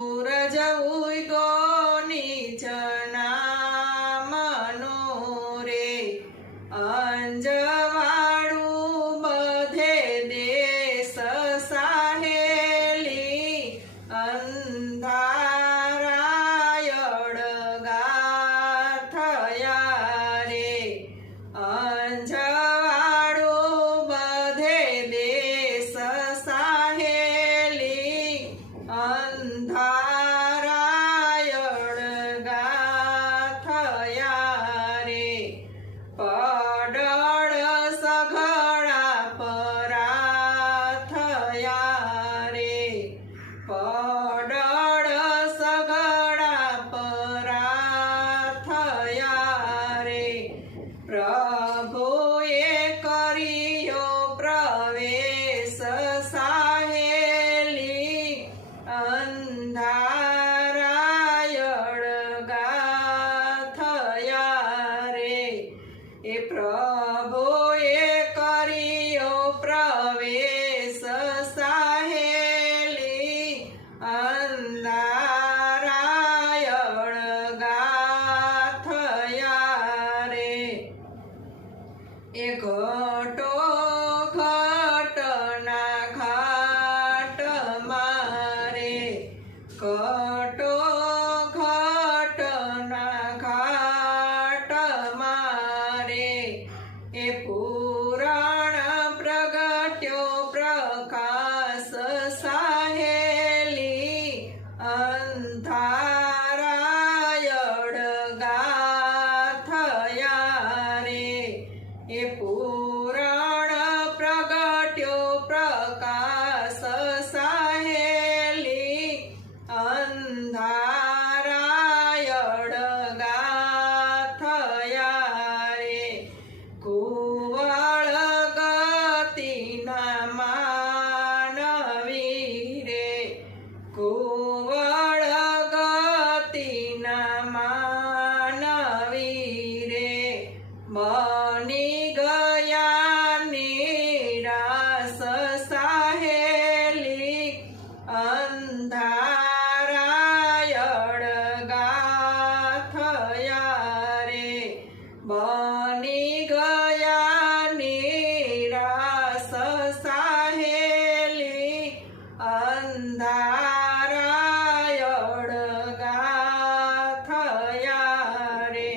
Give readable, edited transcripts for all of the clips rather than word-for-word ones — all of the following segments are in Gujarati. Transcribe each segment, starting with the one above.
સૂરજ ઉગ્યો નીચના મનો રે, અંજવાળું બધે દેશ સાહેલી, અંધારાયળ ગા થયા રે, અંજવાળું બધે દેશ સાહેલી, અંધારાયળ ગા થયા રે, પડળ સઘળા પરા થયા રે, પડળ સઘળા પરા થયા રે, પ્રભુએ કર્યો પ્રવેશ સાહેલી, અંધારાયળ ગા થયા રે, એ પ્રભુએ કર્યો પ્રવેશ સાહેલી, અંધારાયળ ગા થયા રે, એ ઘટો ઘટના ઘાટ મારે, ઘટો ઘટના ઘાટ મારે, એ પુરાણ પ્રગટ્યો પ્રકાશ સાહેલી, અંધારાયળ ગા થયા રે, એ પુરાણ પ્રગટ્યો પ્રકાશ સાહેલી, અંધારાયળ ગા થયા રે, કુવળ ગતિના માનવી રે, કુવળ ગતિના માનવી રે, બની ગયા નિરાશ સાહેલી, અંધારાયળ ગા થયા રે, બની ગયા નિરાશ સાહેલી, અંધારાયળ ગા થયા રે,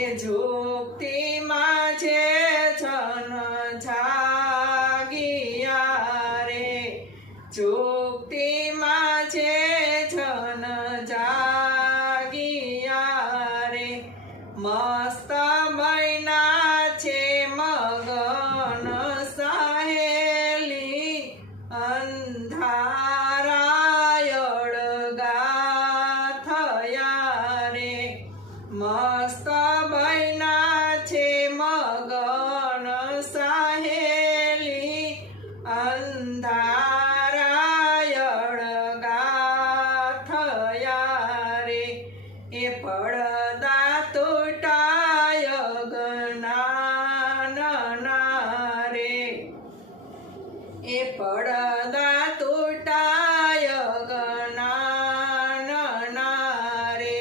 એ જોગતીમાં છે છન જાગિયા રે, જોગતીમાં છે છન જાગિયા રે, મસ્ત બન્યા છે મગન સાહેલી, અંધારાયળ ગા થયા રે, મસ્ત બન્યા છે મગન સાહેલી, અંધારાયળ ગા થયા રે, એ પડદા તૂટાય જ્ઞાનના રે, એ પડદા તૂટાય જ્ઞાનના રે,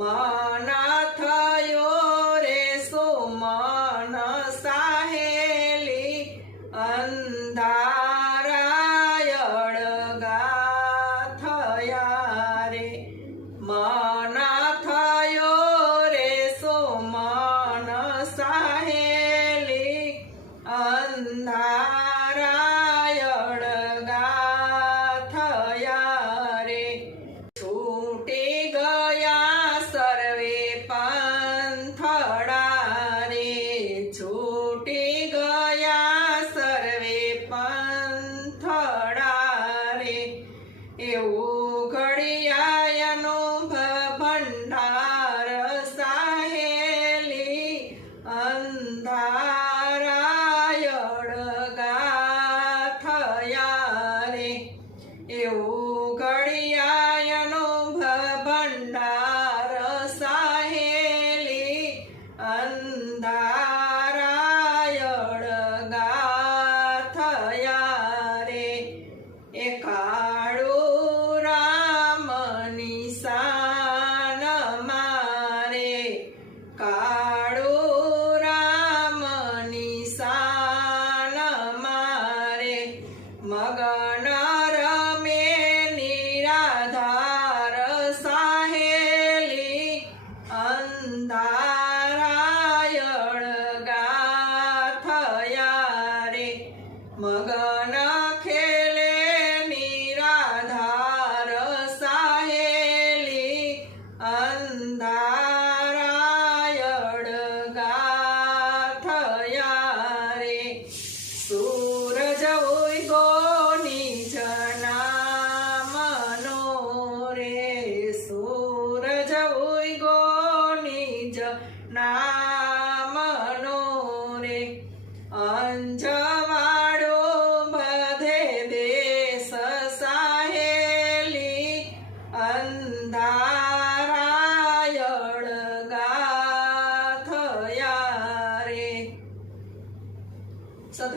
મન થયો રે સુમન સાહેલી, અંધારાયળ ગા થયા રે, મન થયો રે સુમન સાહેલી, અંધારાયળ ગા થયા રે, છૂટી ગયા સર્વે પંથડા રે, છૂટી ગયા સર્વે પંથડા રે, એવું ઘડિયાનો ભંડાર સાહેલી, અંધારાયળ ગા થયા રે, એવું ઘડિયાનો ભંડાર સાહેલી, અંધારાયળ ગા થયા રે, એ કાળું રા સદ